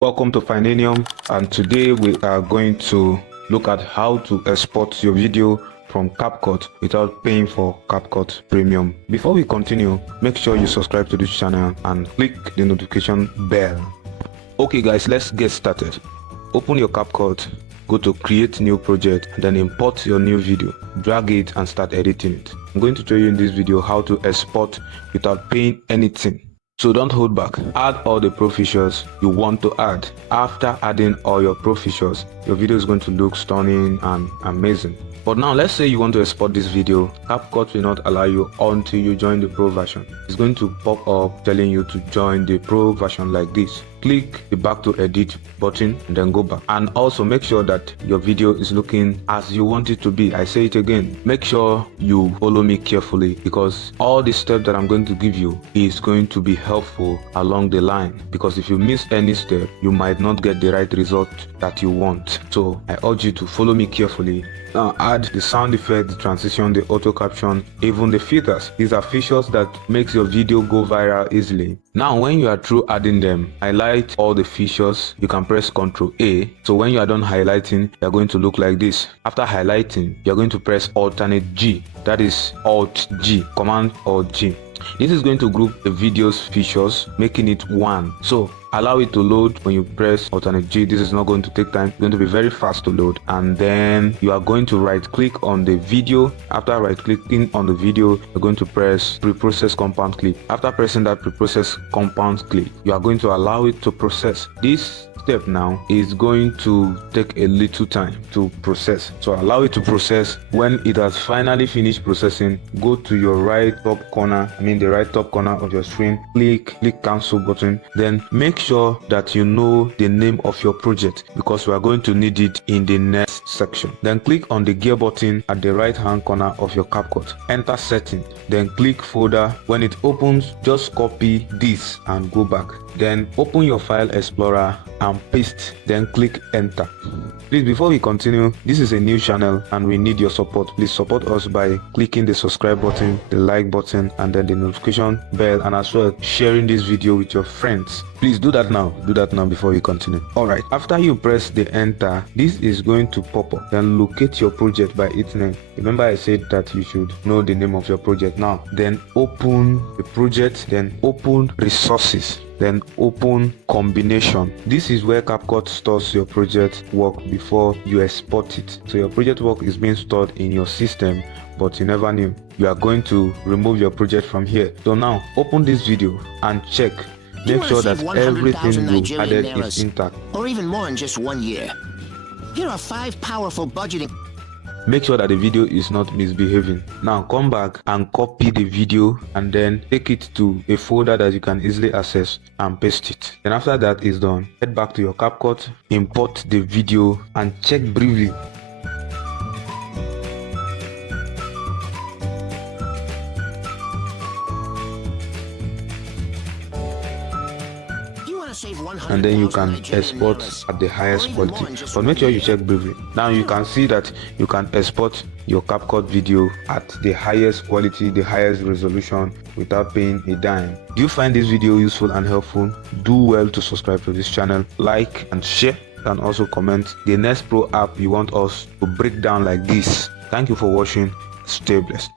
Welcome to Finanium, and today we are going to look at how to export your video from CapCut without paying for CapCut Premium. Before we continue, make sure you subscribe to this channel and click the notification bell. Okay guys, let's get started. Open your CapCut, go to create new project, then import your new video, drag it and start editing it. I'm going to show you in this video how to export without paying anything. So don't hold back. Add all the pro features you want to add. After adding all your pro features, your video is going to look stunning and amazing. But now let's say you want to export this video. CapCut will not allow you until you join the pro version. It's going to pop up telling you to join the pro version like this. Click the back to edit button and then go back, and also make sure that your video is looking as you want it to be. I say it again, make sure you follow me carefully, because all the steps that I'm going to give you is going to be helpful along the line, because if you miss any step you might not get the right result that you want. So I urge you to follow me carefully. Now add the sound effect, the transition, the auto caption, even the filters. These are features that makes your video go viral easily. Now when you are through adding them, highlight all the features. You can press Ctrl A. So when you are done highlighting, you are going to look like this. After highlighting, you are going to press Alternate G. That is Alt G, Command Alt G. This is going to group the video's features, making it one. So allow it to load. When you press Alternate G, this is not going to take time. It's going to be very fast to load. And then you are going to right click on the video. After right clicking on the video, you're going to press Pre-process compound clip. After pressing that pre-process compound clip, you are going to allow it to process. This step now is going to take a little time to process, so allow it to process. When it has finally finished processing, go to your right top corner, the right top corner of your screen, click cancel button. Then make sure that you know the name of your project, because we are going to need it in the next section. Then click on the gear button at the right hand corner of your CapCut, enter setting, then click folder. When it opens, just copy this and go back. Then open your file explorer and paste, then click enter. Please, before we continue, this is a new channel and we need your support. Please support us by clicking the subscribe button, the like button, and then the notification bell, and as well sharing this video with your friends. Please do that now before we continue. Alright, after you press the enter, this is going to pop up. Then locate your project by its name. Remember I said that you should know the name of your project. Now then open the project, then open resources, then open combination. This is where CapCut stores your project work before you export it. So your project work is being stored in your system, but you never knew. You are going to remove your project from here. So now open this video and check. Make sure that everything you added is intact, or even more in just 1 year. Here are 5 powerful budgeting. Make sure that the video is not misbehaving. Now come back and copy the video and then take it to a folder that you can easily access and paste it. And after that is done, head back to your CapCut, import the video and check briefly. And then you can export at the highest quality, but make sure you check briefly. Now you can see that you can export your CapCut video at the highest quality, the highest resolution, without paying a dime. Do you find this video useful and helpful? Do well to subscribe to this channel, like and share, and also comment the next pro app you want us to break down like this. Thank you for watching. Stay blessed.